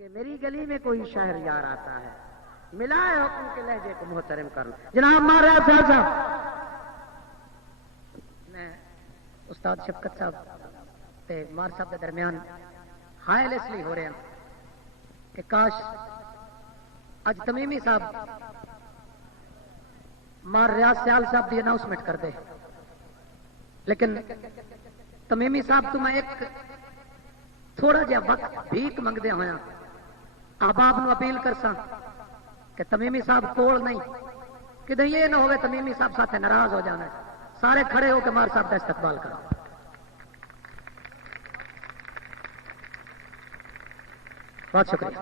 کہ میری گلی میں کوئی شہر یار آتا ہے، ملا ہے حکم کے لہجے کو محترم کر لوں. جناب مار رہا صاحب میں استاد شفقت صاحب تے مار صاحب کے درمیان حائل اس لیے ہو رہے ہیں کہ کاش اج تمیمی صاحب مار ریاض سیال صاحب بھی اناؤنسمنٹ کر دے، لیکن تمیمی صاحب تو میں ایک تھوڑا جہا وقت بھیک منگدے ہویا احباب نو اپیل کرساں کہ تمیمی صاحب کول نہیں کہ یہ نہ ہوئے تمیمی صاحب ساتھ ناراض ہو جانا ہے. سارے کھڑے ہو کے مار صاحب کا استقبال کرو. بہت شکریہ.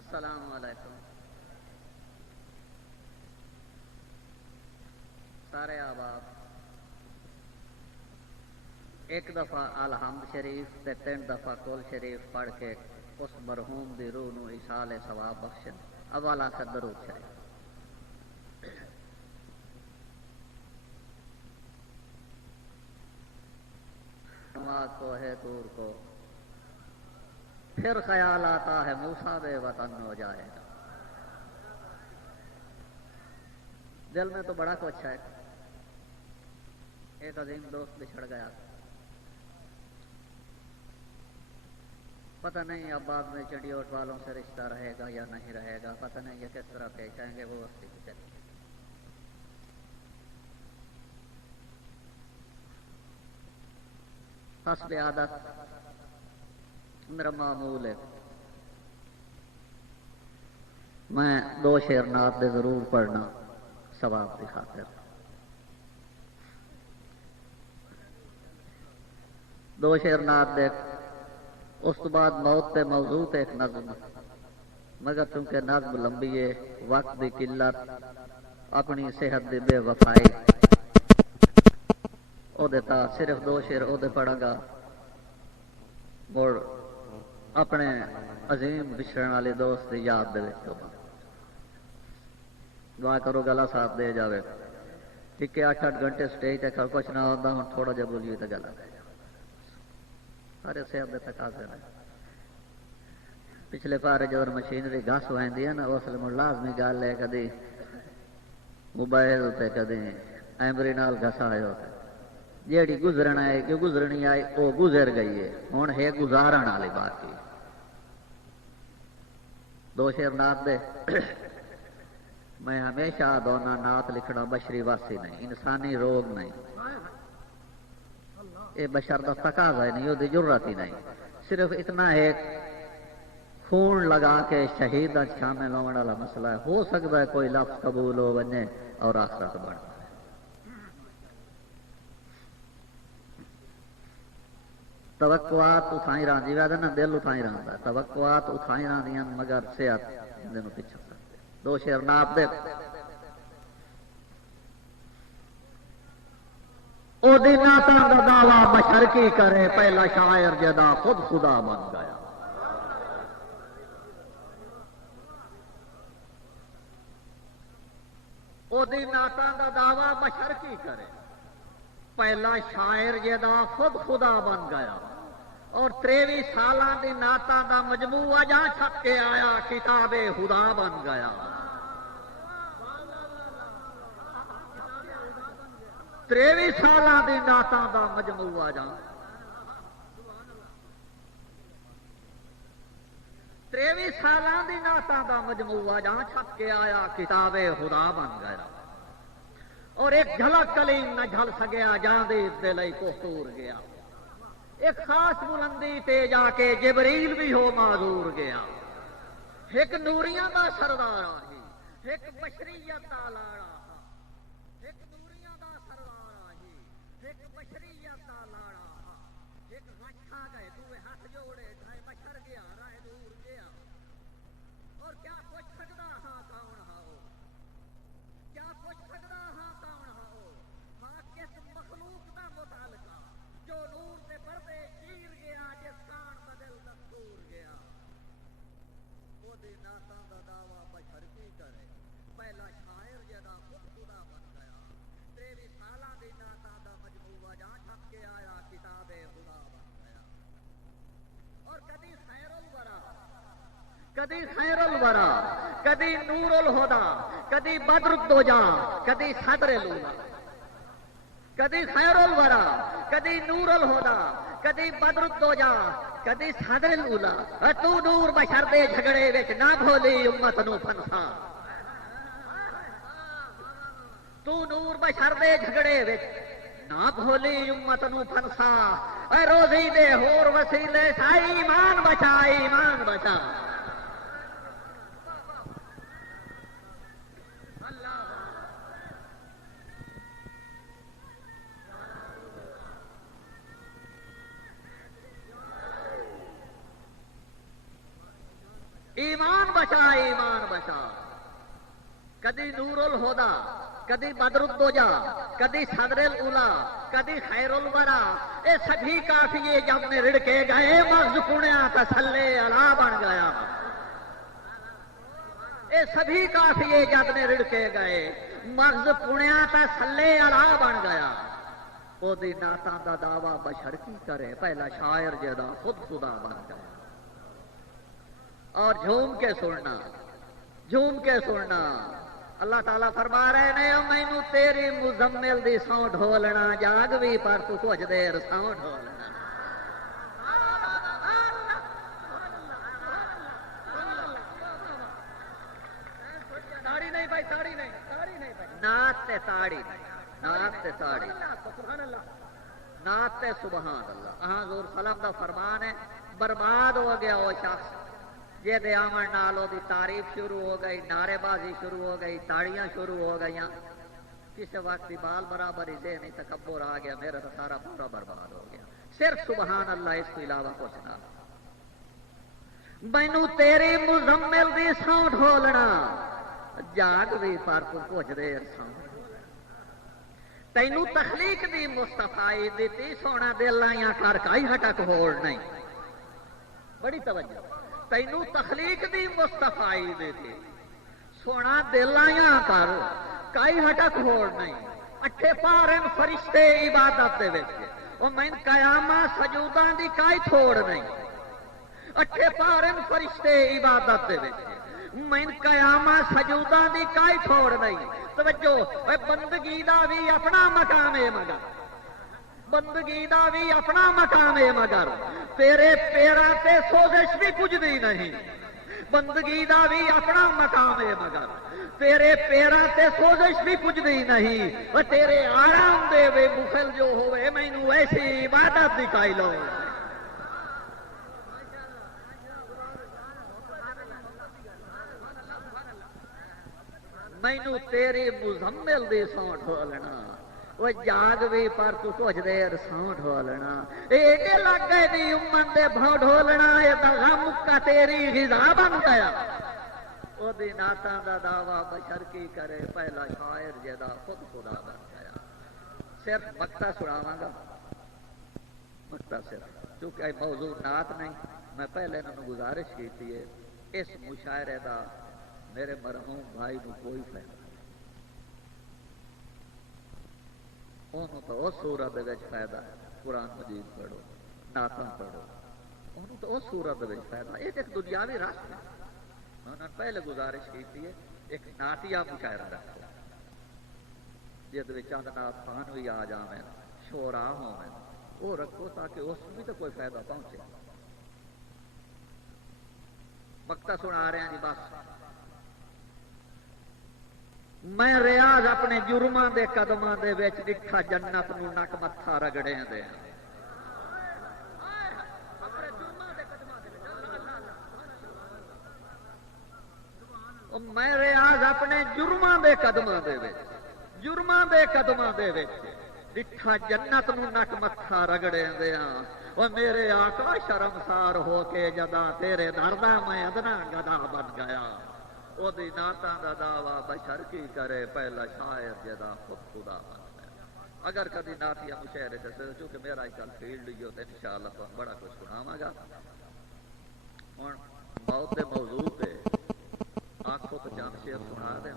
السلام علیکم. سارے احباب ایک دفعہ الحمد شریف تے 3 دفعہ کل شریف پڑھ کے اس مرحوم دی روح نو ایصال ثواب بخشن. اول آخر درود شریف. کو ہے دور کو پھر خیال آتا ہے موسیٰ بے وطن ہو جائے گا. دل میں تو بڑا کچھ ہے. ایک عظیم دوست بچھڑ گیا، پتہ نہیں اب بعد میں چڑیوٹ والوں سے رشتہ رہے گا یا نہیں رہے گا، پتہ نہیں یہ کس طرح پیش آئیں گے، وہ وقت کی چلی. حسب عادت میرا معمول ہے میں 2 شعر نعت دے ضرور پڑھنا ثواب کی خاطر. 2 شعر نعت دے اس تو بعد موت تے موضوع تے ایک نظم، مگر چونکہ نظم لمبی ہے، وقت دی قلت، اپنی صحت دی بے وفائی، او دیتا صرف 2 شعر او دے پڑھا گا. مڑ اپنے عظیم بچھڑن والے دوست دی یاد دے وچ دعا کرو گلا ساتھ دے جاوے. ٹکے 8-8 گھنٹے سٹیج تے کچھ نہ ہوندا، ہن تھوڑا جہا بولیے تے گلا دے جاوے. سارے صحت دے تقاضے نے. پچھلے پارے جب مشینری گھس ویندی ہے نا، اس لیے مڑ لازمی گل ہے کدی موبائل تے کدی ایمبری نال گھسا ہو. جیڑی گزرنا ہے کہ گزرنی آئی وہ گزر گئی ہے، ہن ہے گزارن والی باقی. 2 شعر نعت دے. میں ہمیشہ دونا نعت لکھنا بشری واسی نہیں، انسانی روگ نہیں، یہ بشر کا تقاضا نہیں، وہ ضرورت ہی نہیں. صرف اتنا ہے خون لگا کے شہید شامل ہونے والا مسئلہ ہے. ہو سکتا ہے کوئی لفظ قبول ہو بنے اور آخرت بن. توقعات اتھائی راندی ویدہ نا دل اتھائی راندا. توقعات اتھائی راندیاں مگر صحت دنوں پیچھے سکتے. 2 شعر نعت دے. او دی نعتاں دا دعویٰ مشرقی کرے، پہلا شاعر جدا خود خدا بن گیا. او دی نعتاں دا دعویٰ مشرقی کرے، پہلا شاعر جدا خود خدا بن گیا. اور 23 سالاں دی نعتاں دا مجموعہ جا چھپ کے آیا، کتاب خدا بن گیا. 23 سالاں دی نعتاں دا مجموعہ جا 23 سالاں دی نعتاں دا مجموعہ جا چھپ کے آیا، کتاب خدا بن گیا. اور ایک جھلک کلیم نہ جھل سکیا، جان دے دل کو ٹور گیا. ایک خاص بلندی تے جا کے جبریل بھی ہو معذور گیا. ایک نوریاں دا سردار آہی، ایک بشریت دا لاڑا، ایک نوریاں دا سردار آہی، ایک بشریت دا لاڑا، ایک غچھا گئے دوے ہاتھ جوڑے ڈھائی بشر گیا رائے دور گیا. اور کیا کچھ سکدا ہاں کون ہاؤ، کیا کچھ سکدا ہاں کون چھپ کے آیا کتاب خدا بن گیا. اور کبھی خیر الورا، کبھی خیر الورا، کبھی نور الہدا، کبھی بدر الدجا، کبھی صدر الاولی. کبھی خیر الورا، کبھی نور الہدا، کبھی بدر الدجا، کبھی صدر الاولی. تو نور بشر دے جھگڑے وچ نہ بھولی امت نو پھنسا. تو نور بشر دے جھگڑے وچ نہ بھولی امت نو پھنسا. اے روزی دے ہور وسیلے سا ایمان بچا، ایمان بچا. ایمان بچا، ایمان بچا. کدی نور الہدا، کدی بدر الدجا، کدی صدر الاولی، کدی خیر الورا. اے سبھی کافیے جب میں رڑ کے گئے مغز پنیا تسلے علا بن گیا. اے سبھی کافیے جب میں رڑ کے گئے مغز پنیا تسلے علا بن گیا. او دی نعتاں دا دعویٰ بشر کی کرے پہلا شاعر جدا خود خدا بن گیا. اور جھوم کے سننا، جھوم کے سننا. اللہ تعالیٰ فرما رہے نے مینوں تیری مزمل دی سوں ڈھولنا جاگ بھی پر تو کچھ دیر سوں ڈھولنا. تاڑی نہیں بھائی، تاڑی نہیں، تاڑی نہیں بھائی. نعت تے تاڑی نہیں، نعت تے تاڑی. سبحان اللہ، نعت تے سبحان اللہ. ہاں حضور سلام دا فرمان ہے برباد ہو گیا وہ شخص جے دے آمن نالوں دی تعریف شروع ہو گئی، نعرے بازی شروع ہو گئی، تاڑیاں شروع ہو گئیاں. کسی وقت دی بال برابر ہی ذہنی تکبر آ گیا، میرا تو سارا پورا برباد ہو گیا. صرف سبحان اللہ، اس کے علاوہ کچھ نہ. مینوں تیری مزمل دی سوں ڈھولنا جاگ بھی پر تو کچھ دیر سوں. تینوں تخلیق دی مصطفائی دیتی سونا دل آیاں کر کائی ہٹک ہوڑ نہیں. بڑی توجہ. تینوں تخلیق دی مصطفائی دیتی سونا دل آیاں کر کائی ہٹک ہوڑ نہیں. اٹھے پارن فرشتے عبادت دے وچ او میں قیامہ سجوداں دی کائی تھوڑ نہیں. اٹھے پارن فرشتے عبادت دے وچ میں قیامہ سجوداں دی کائی تھوڑ نہیں. توجہ، اے بندگی دا بھی اپنا مقام ہے مگر بندگی دا بھی اپنا مقام ہے مگر تیرے پیراں تے سوزش بھی کچھ دی نہیں. بندگی دا بھی اپنا مقام ہے مگر تیرے پیراں تے سوزش بھی کچھ دی نہیں. اور تیرے آرام دے وے مخل جو ہوئے مینوں ایسی عبادت دکھائی لو. مینوں تیری مزمل دی سوں ڈھولنا وہ جاگ بھی پر تو کچھ دیر سوں ڈھولنا. ایڈے لگ گئے دی امن دے بھاؤ ڈھولنا. یہ تو غم کا تیری غذا بن گیا. وہ دی نعتاں دا دعویٰ بشر کی کرے پہلا شاعر جدا خود خدا بن گیا. صرف مقطع سناواں گا، مقطع صرف چونکہ موضوع نعت نہیں. میں پہلے انہوں گزارش کی ہے اس مشاعرے دا میرے مرحوم بھائی کو کوئی فائدہ انہوں تو اس صورت وچ فائدہ قرآن مجید پڑھو، نعتاں پڑھو. انہوں تو اس صورت وچ فائدہ. ایک دنیاوی راستہ انہوں نے پہلے گزارش کی ہے ایک نعتیہ مشاعرہ رکھو جس چند نعت خان بھی آ جاویں، شعراء ہوویں، وہ رکھو تاکہ اس بھی تو کوئی فائدہ پہنچے. مقطع سنا رہے ہیں جی. بس میں ریاض اپنے جرماں دے قدماں دے وچ ڈٹھا جنت نو نک متھا رگڑیں دے. میں ریاض اپنے جرماں دے قدماں دے وچ، جرماں دے قدماں دے وچ ڈٹھا جنت نو نک متھا رگڑیں دے. وہ میرے آقا شرمسار ہو کے جدا تیرے دردا میں ادنا گدا بن گیا. وہ دی نعتاں دا دعویٰ بشر کی کرے پہلا شاعر جدا خود خدا بن گیا. اگر کبھی نعتیہ مشاعرے جیسے چونکہ میرا کل فیلڈ ہی ہوتا ہے انشاءاللہ تو بڑا کچھ سناواں گا. ہن موت دے موضوع تے آنکھوں تو چند شعر سنا دیں.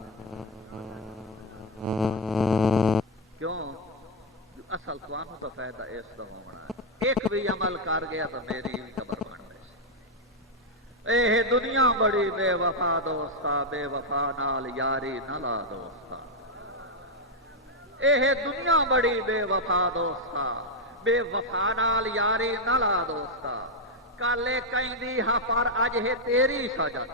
کیوں؟ اصل تمہیں تو فائدہ اس کا ہونا ایک بھی عمل کر گیا تو میری بھی قبر بن گئی اے دنیا بڑی بے وفا دوستا بے وفا نال یاری نہ لا دوستا اے دنیا بڑی بے وفا دوستا بے وفا نال یاری نہ لا دوستا کالے کہندی ہا پر اج ہے تیری سجن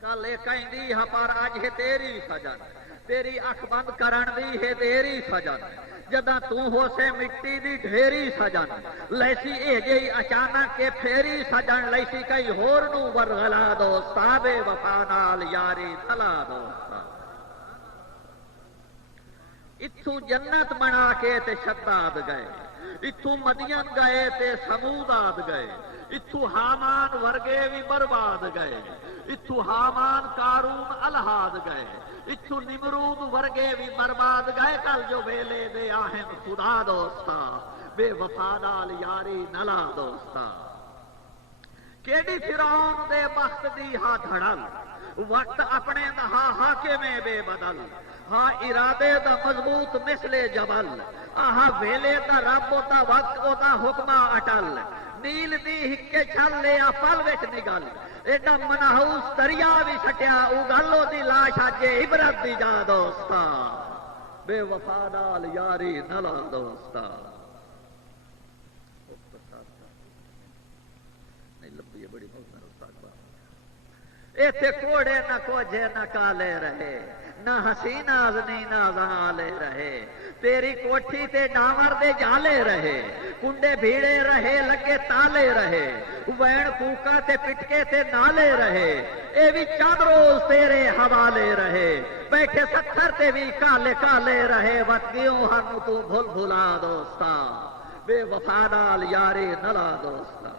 کالے کہندی ہا پر اج ہے تیری سجن تیری اکھ بند کرن دی ہے تیری سجن جداں تو ہو سے مٹی دی ڈھیری سجن لیسی اے جئی اچانک کے پھیری سجن لیسی کئی ہور نو ورغلا دوستا بے وفا نال یاری نہ لا دوستا اتھو جنت بنا کے تے شداد گئے اتھو مدین گئے تے سموداد گئے اتھو حامان ورگے بھی برباد گئے اتھو حامان قارون الہاد گئے اتھو نمرود ورگے بھی برباد گئے کل جو ویلے دے آہن خدا دوستا بے وفا نال یاری نہ لا دوستا کیڑی فرعون دے بخت دی ہا دھڑل وقت اپنے دہا حاکم بے بدل ہاں ارادے دا مضبوط مثل جبل آہا ویلے دا رب دا وقت دا حکمہ اٹل نیل دی ہکے چھل لیا پل وچ نگل ایڈا منحوس دریا بھی سٹیا اگلو دی لاش اجے عبرت دی جا دوستا بے وفا نال یاری نہ لا دوستا نہیں لمبی ہے بڑی موت میں استاد بات ایتھے کوڑے نہ کوجے نہ کالے رہے نہ حسین نازنی نازالے رہے تیری کوٹھی تے ڈاور دے جالے رہے کنڈے بھیڑے رہے لگے تالے رہے وین کوکا تے پٹکے تے نالے رہے اے بھی چند روز تیرے حوالے رہے بیٹھے ستھر تے بھی کالے کالے رہے وطگیوں ہن تو بھول بھلا دوستا بے وفا نال یاری نہ لا دوستا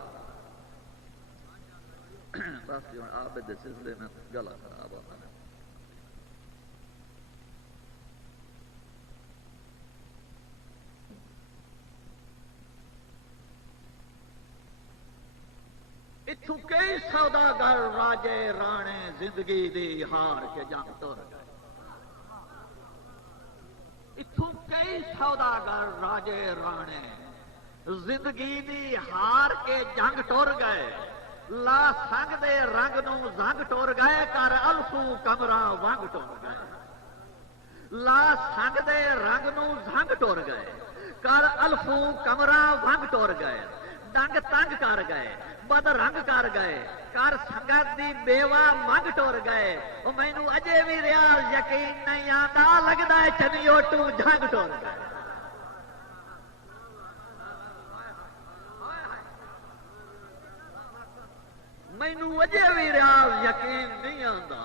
بس جو عابد دے سلسلے میں گلا خراب ہوتا ہے اتھو کئی سوداگر راجے رانے زندگی دی ہار کے جنگ تر گئے اتھو کئی سوداگر راجے رانے زندگی دی ہار کے جنگ ٹر گئے لا سنگ دے رنگ نو زنگ ٹر گئے کر الفو کمرہ ونگ ٹر گئے لا سنگ دے رنگ نو زنگ ٹر گئے کر الفو کمرہ ونگ ٹر گئے ڈنگ تنگ کر گئے بد رنگ کر گئے کر سنگت دی بیوہ منگ ٹر گئے او مینو اجے بھی ریاض یقین نہیں آتا لگدا ہے چنیوٹو جھنگ ٹر گئے مینو اجے بھی ریاض یقین نہیں آتا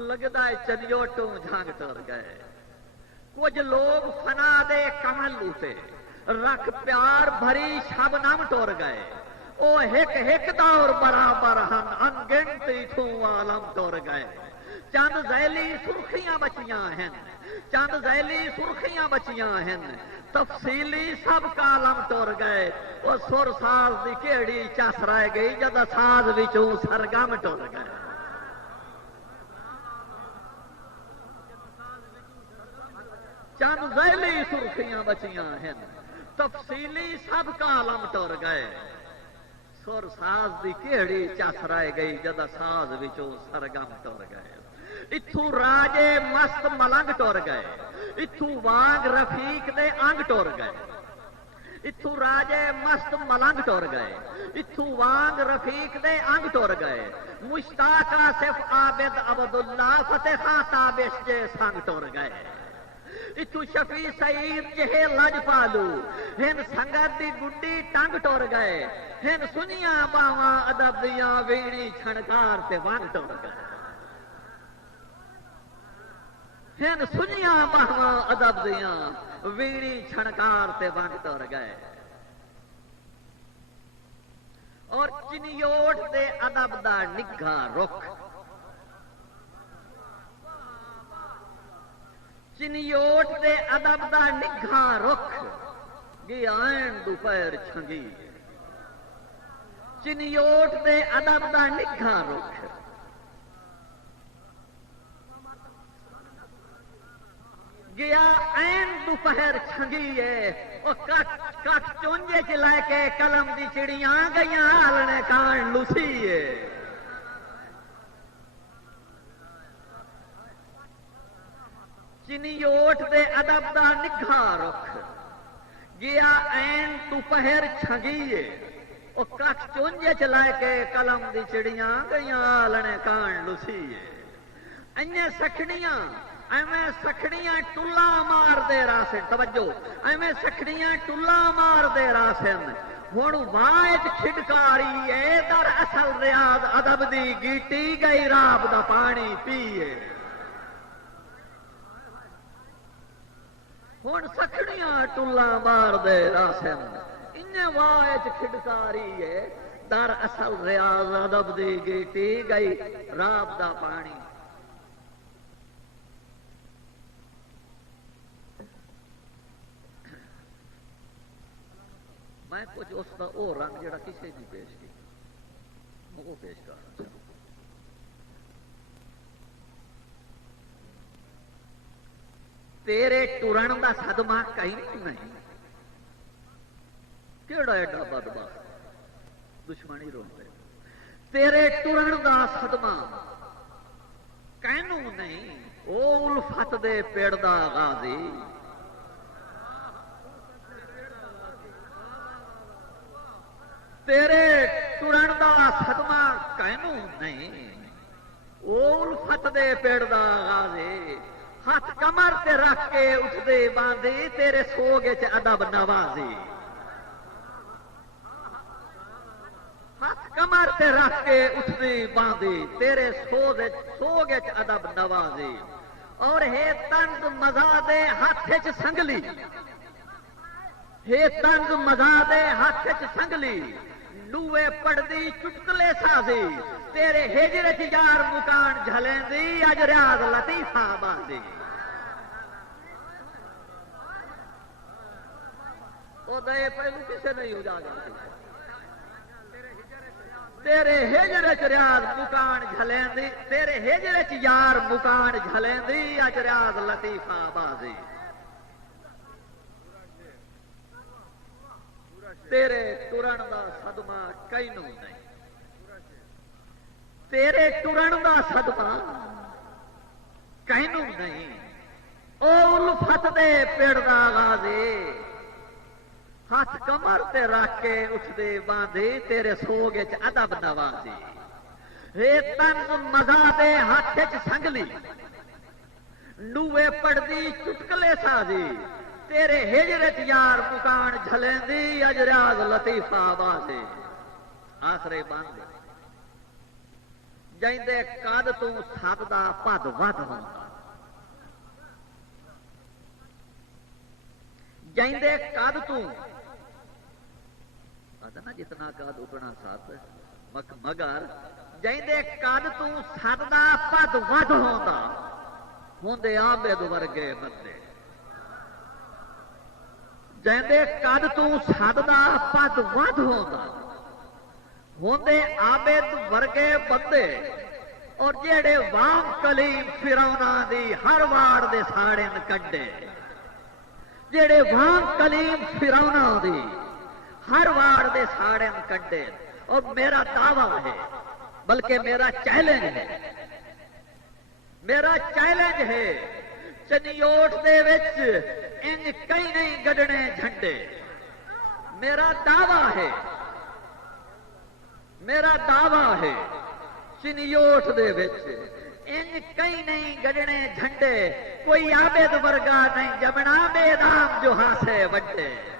لگدا ہے چنیوٹو جھنگ ٹر گئے کچھ لوگ فنا دے کمل اٹھے رکھ پیار بھری شبنم ٹر گئے او ہک ہک دور برابر ہن انگنتی تھوں عالم ٹر گئے چند ذیلی سرخیاں بچیاں ہیں چند ذیلی سرخیاں بچیاں ہیں تفصیلی سب کالم ٹر گئے او سر ساز دی کیڑی چس رہ گئی جد ساز وچوں سرگم ٹر گئے چند ذیلی سرخیاں بچیاں ہیں تفصیلی سب کالم ٹر گئے سر ساز دی کیڑی چس رہ گئی جدا ساز وچوں سرگم ٹر گئے اتھو راجے مست ملنگ ٹر گئے اتھو وانگ رفیق دے انگ ٹر گئے اتھو راجے مست ملنگ ٹر گئے اتھو وانگ رفیق دے انگ ٹر گئے مشتاق آصف عابد عبداللہ فتح خان تابش جے سنگ ٹر گئے اتھو شفیع سعید جہے لج پالو ہن سنگت دی گڈی ٹنگ ٹر گئے ہن سنیاں باواں ادب دیاں ویڑی چھنکار تے ونگ ٹر گئے ہن سنیاں باواں ادب دیاں ویڑی چھنکار تے ونگ ٹر گئے اور چنیوٹ دے ادب دا نگھا رخ چنیوٹ دے ادب دا نگھا رخ گیا این دوپہر چھنگی چنیوٹ دے ادب دا نگھا رخ گیا این دوپہر چھنگیے او کٹ چونجے چ لے کے قلم دی چڑیاں گئیاں آلنے کان لسیے چنیوٹ دے ادب دا نکھا رکھ گیا این دوپہر چھنگیے او کٹ چونجے چ لے کے قلم دی چڑیاں گئیاں آلنے کان لسیے اینے سکھڑیاں ایویں سکھڑیاں ٹلا مار دے راسن توجہ ایویں سکھڑیاں ٹلا مار دے راسن ہن واج کھڈکاری اے در اصل ریاض ادب دی گیٹی گئی راب دا پانی پیے ہن سکھڑیاں ٹلا مار دے راسن انہیں واج کھڈکاری اے در اصل ریاض ادب دی گیٹی گئی راب دا پانی میں کچھ اس کا وہ رنگ جڑا کسی نے پیش کیا وہ پیش کرنا چاہوں تیرے ٹرن دا صدمہ کہیں نہیں کیڑا ایڈا بدبخت دشمنی روندے تیرے ٹرن دا صدمہ کینوں نہیں او الفت دے پیڑ دا غازی تیرے ٹرن دا صدمہ کینوں نہیں او الفت دے پیڑ دا غازی ہاتھ کمر تے رکھ کے اٹھ دے باندھی تیرے سوگے چ ادب نوازی ہاتھ کمر تے رکھ کے اٹھ دے باندھی تیرے سوگے چ ادب نوازی اور ہے طنز مزا دے ہاتھ چ سنگلی ہے طنز مزا دے ہاتھ چ سنگلی نوے پڑدی چٹکلے سازی تیرے ہجر چ یار مکان جھلیندی اج ریاض لطیفہ باندھی او دے پہلو کسے نہیں ہو جا تیرے ہجر چ ریاض مکان جھلیندی تیرے ہجر چ یار مکان جھلیندی اج ریاض لطیفہ بازی تیرے ٹرن دا صدمہ کینوں نہیں تیرے ٹرن دا صدمہ کینوں نہیں او الفت دے پیڑ دا غازی ہاتھ کمر تے رکھ کے اٹھ دے باندھی تیرے سوگے چ ادب نوازی ہے طنز مزا دے ہاتھ چ سنگلی نوے پڑدی چٹکلے سازی تیرے ہجرت یار مکان جھلیندی اج ریاض لطیفہ بازی آخری بند جیندے قد تو سد دا پد ود ہوندا جیندے قد تو نا جتنا قد اتنا سد مگر جیندے قد تو سد دا پد ود ہوندا ہوندے عابد ورگے بندے جیندے قد تو سد دا پد ود ہوندا ہوندے عابد ورگے بندے اور جیڑے وام کلیم فرعوناں دی ہر واڑ دے ساڑن کڈے جیڑے وام کلیم فرعوناں دی ہر واڑ دے ساڑن کڈے اور میرا دعویٰ ہے بلکہ میرا چیلنج ہے چنیوٹ دے وچ ان کئی نہیں گڈنے جھنڈے میرا دعویٰ ہے چنیوٹ دے وچ ان کئی نہیں گڈنے جھنڈے کوئی عابد ورگا نہیں جمنا بے دام جو ہاسے وڈے